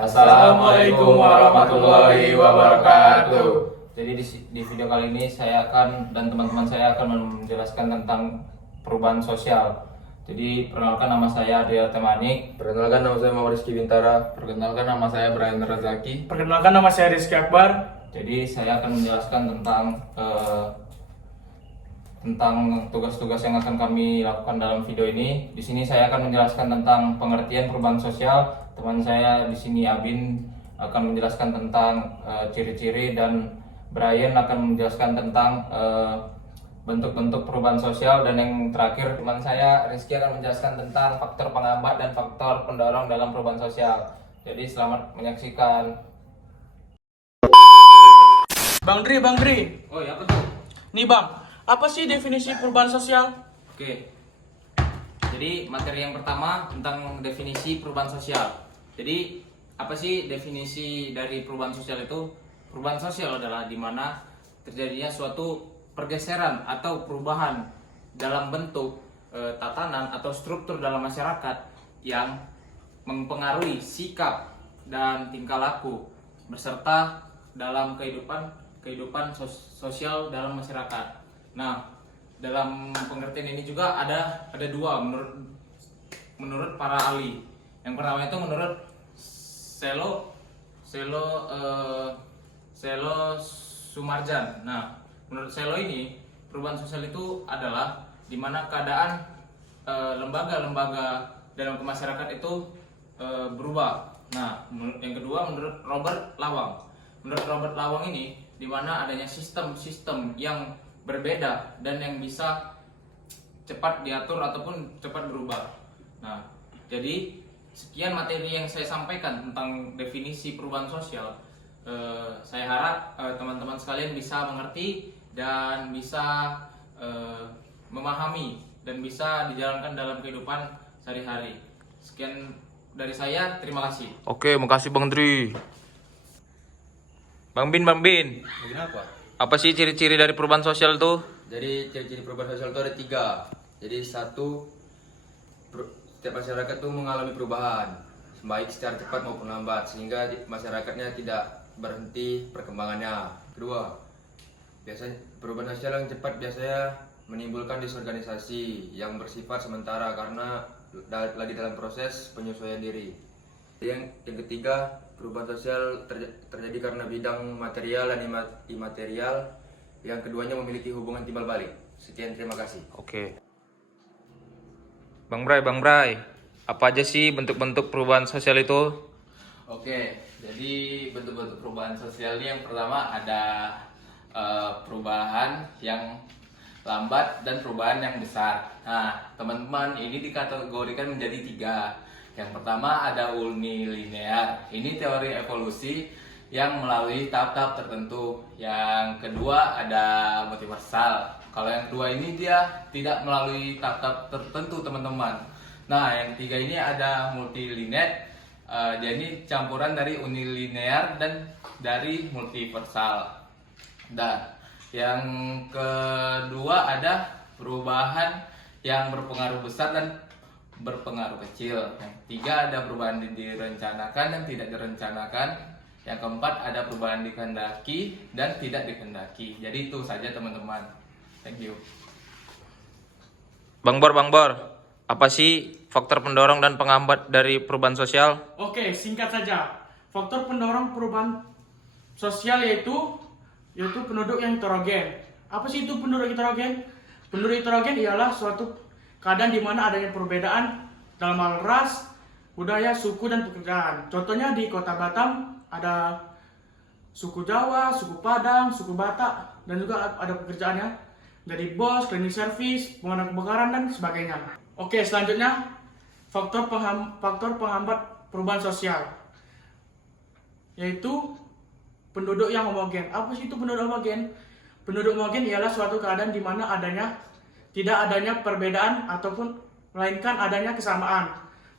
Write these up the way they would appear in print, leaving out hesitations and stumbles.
Assalamualaikum warahmatullahi wabarakatuh. Jadi di video kali ini saya akan dan teman-teman saya akan menjelaskan tentang perubahan sosial. Jadi perkenalkan, nama saya Adel Temanik. Perkenalkan, nama saya Muhammad Rizky Bintara. Perkenalkan, nama saya Brian Razaki. Perkenalkan, nama saya Rizky Akbar. Jadi saya akan menjelaskan tentang tugas-tugas yang akan kami lakukan dalam video ini. Di sini saya akan menjelaskan tentang pengertian perubahan sosial. Teman saya di sini Abin akan menjelaskan tentang ciri-ciri, dan Brian akan menjelaskan tentang bentuk-bentuk perubahan sosial, dan yang terakhir teman saya Rizky akan menjelaskan tentang faktor penghambat dan faktor pendorong dalam perubahan sosial. Jadi selamat menyaksikan. Bang Dri. Oh ya, betul. Nih Bang, apa sih definisi perubahan sosial? Oke. Jadi materi yang pertama tentang definisi perubahan sosial. Jadi apa sih definisi dari perubahan sosial itu? Perubahan sosial adalah di mana terjadinya suatu pergeseran atau perubahan dalam bentuk tatanan atau struktur dalam masyarakat yang mempengaruhi sikap dan tingkah laku beserta dalam kehidupan sosial dalam masyarakat. Nah, dalam pengertian ini juga ada dua menurut para ahli. Yang pertama itu menurut Selo Sumarjan. Nah, menurut Selo ini perubahan sosial itu adalah di mana keadaan lembaga-lembaga dalam masyarakat itu berubah. Nah, yang kedua menurut Robert Lawang. Menurut Robert Lawang ini di mana adanya sistem-sistem yang berbeda dan yang bisa cepat diatur ataupun cepat berubah. Nah, jadi sekian materi yang saya sampaikan tentang definisi perubahan sosial. Saya harap teman-teman sekalian bisa mengerti dan bisa memahami dan bisa dijalankan dalam kehidupan sehari-hari. Sekian dari saya, terima kasih. Oke, makasih Bang Dri. Bang Bin. Kenapa? Apa sih ciri-ciri dari perubahan sosial itu? Jadi ciri-ciri perubahan sosial itu ada 3. Jadi satu, setiap masyarakat tuh mengalami perubahan, baik secara cepat maupun lambat, sehingga masyarakatnya tidak berhenti perkembangannya. Kedua, biasanya perubahan sosial yang cepat biasanya menimbulkan disorganisasi yang bersifat sementara karena lagi dalam proses penyesuaian diri. Yang ketiga, perubahan sosial terjadi karena bidang material dan imaterial yang keduanya memiliki hubungan timbal balik. Sekian, terima kasih. Oke. Bang Bray, apa aja sih bentuk-bentuk perubahan sosial itu? Oke, jadi bentuk-bentuk perubahan sosial ini yang pertama ada perubahan yang lambat dan perubahan yang besar. Nah, teman-teman, ini dikategorikan menjadi 3. Yang pertama ada unilinear. Ini teori evolusi yang melalui tahap-tahap tertentu. Yang kedua ada multiversal. Kalau yang kedua ini dia tidak melalui tahap-tahap tertentu, teman-teman. Nah, yang ketiga ini ada multilinear. Jadi campuran dari unilinear dan dari multiversal. Dan yang kedua ada perubahan yang berpengaruh besar dan berpengaruh kecil. Yang ketiga ada perubahan direncanakan dan tidak direncanakan. Yang keempat ada perubahan dikehendaki dan tidak dikehendaki. Jadi itu saja, teman-teman. Thank you. Bang Bor, apa sih faktor pendorong dan penghambat dari perubahan sosial? Oke, singkat saja. Faktor pendorong perubahan sosial yaitu penduduk yang heterogen. Apa sih itu penduduk heterogen? Penduduk heterogen ialah suatu keadaan di mana adanya perbedaan dalam hal ras, budaya, suku, dan pekerjaan. Contohnya di Kota Batam ada suku Jawa, suku Padang, suku Batak, dan juga ada pekerjaannya dari bos, cleaning service, pemadam kebakaran, dan sebagainya. Oke, selanjutnya faktor penghambat perubahan sosial yaitu penduduk yang homogen. Apa sih itu penduduk homogen? Penduduk homogen ialah suatu keadaan di mana tidak adanya perbedaan ataupun melainkan adanya kesamaan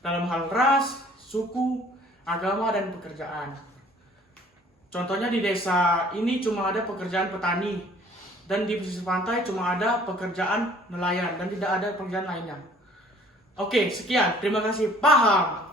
dalam hal ras, suku, agama, dan pekerjaan. Contohnya di desa ini cuma ada pekerjaan petani, dan di pesisir pantai cuma ada pekerjaan nelayan dan tidak ada pekerjaan lainnya. Oke, sekian. Terima kasih. Paham?